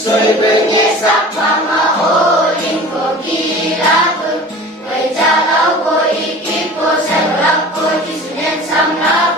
Soy benyesa mama olin ko gila ko, kay jalaw ko ikip ko sa lap ko, jisunen samla